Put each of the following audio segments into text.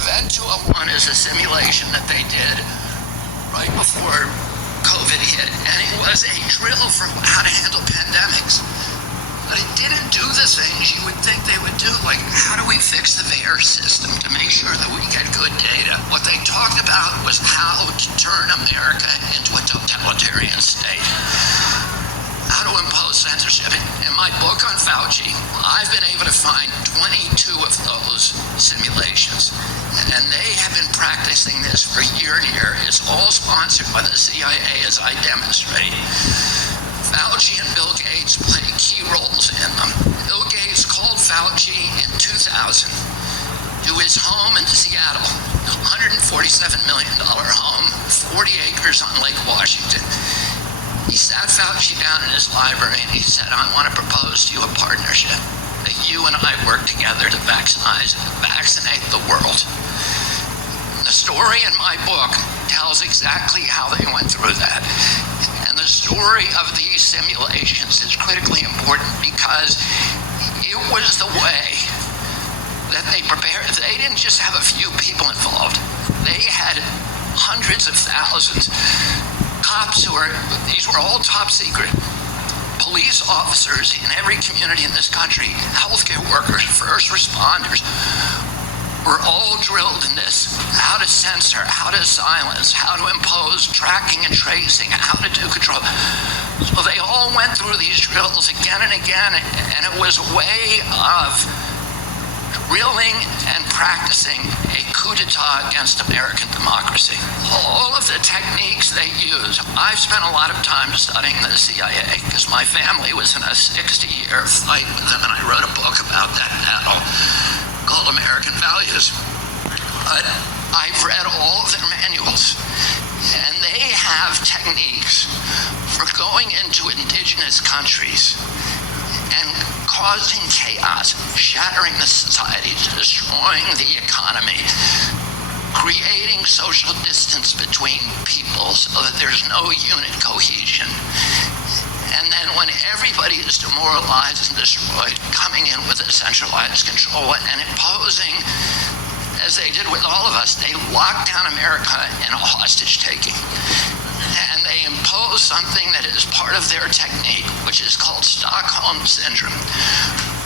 Event 201 is a simulation that they did right before COVID hit, and it was a drill for how to handle pandemics. But it didn't do the things you would think they would do, like how do we fix the VAERS system to make sure that we get good data. What they talked about was how to turn America into a totalitarian state. How to impose censorship. In my book on Fauci, I've been able to find 22 of those simulations. And they have been practicing this for year and year. It's all sponsored by the CIA, as I demonstrate. Fauci and Bill Gates played key roles in them. Bill Gates called Fauci in 2000 to his home in Seattle, a $147 million home, 40 acres on Lake Washington. He sat Fauci down in his library and he said, I want to propose to you a partnership that you and I work together to vaccinate the world. The story in my book tells exactly how they went through that. And the story of these simulations is critically important because it was the way that they prepared. They didn't just have a few people involved. They had hundreds of thousands. Cops these were all top secret. Police officers in every community in this country, healthcare workers, first responders, were all drilled in this. How to censor, how to silence, how to impose tracking and tracing, how to do control. So they all went through these drills again and again, and it was a way of drilling and practicing a coup d'etat against American democracy. All of the techniques they use, I've spent a lot of time studying the CIA because my family was in a 60-year fight with them, and I wrote a book about that battle called American Values. But I've read all of their manuals, and they have techniques for going into indigenous countries and causing chaos, shattering the society, destroying the economy, creating social distance between people so that there's no unit cohesion. And then when everybody is demoralized and destroyed, coming in with a centralized control and imposing, as they did with all of us, they locked down America in a hostage taking. And they impose something that is part of their technique, which is called Stockholm Syndrome,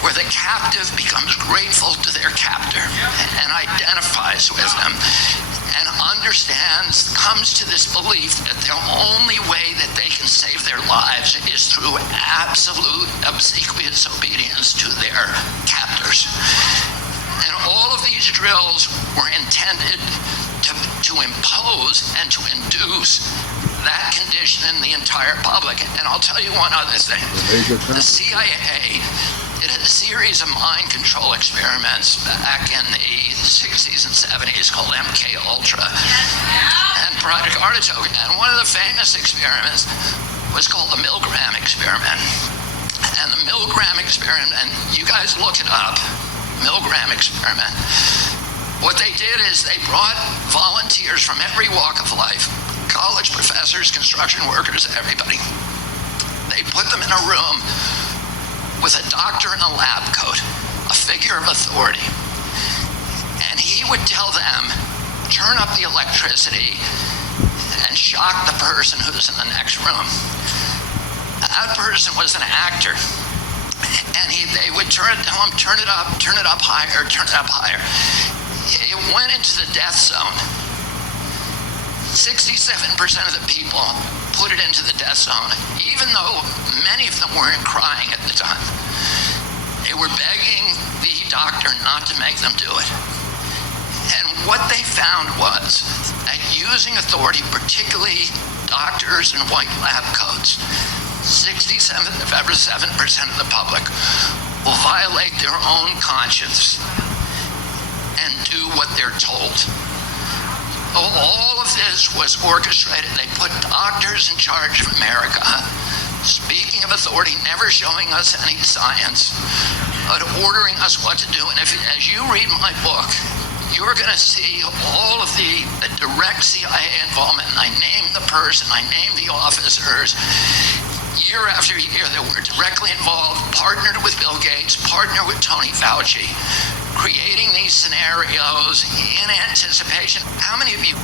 where the captive becomes grateful to their captor and identifies with them and understands, comes to this belief that the only way that they can save their lives is through absolute obsequious obedience to their captors. And all of these drills were intended to impose and to induce that condition in the entire public. And I'll tell you one other thing. The CIA did a series of mind control experiments back in the 60s and 70s called MK Ultra and Project Artichoke. And one of the famous experiments was called the Milgram experiment. And the Milgram experiment, and you guys look it up, Milgram experiment. What they did is they brought volunteers from every walk of life, college professors, construction workers, everybody. They put them in a room with a doctor in a lab coat, a figure of authority. And he would tell them, turn up the electricity and shock the person who's in the next room. That person was an actor. And they would tell him, turn it up higher, turn it up higher. It went into the death zone. 67% of the people put it into the death zone, even though many of them weren't crying at the time. They were begging the doctor not to make them do it. And what they found was that using authority, particularly doctors in white lab coats, 67% of the public will violate their own conscience and do what they're told. All of this was orchestrated. They put doctors in charge of America, speaking of authority, never showing us any science, but ordering us what to do. And as you read my book, you're going to see all of the direct CIA involvement. And I name the person, I name the officers. Year after year, they were directly involved, partnered with Bill Gates, partnered with Tony Fauci, creating these scenarios in anticipation. How many of you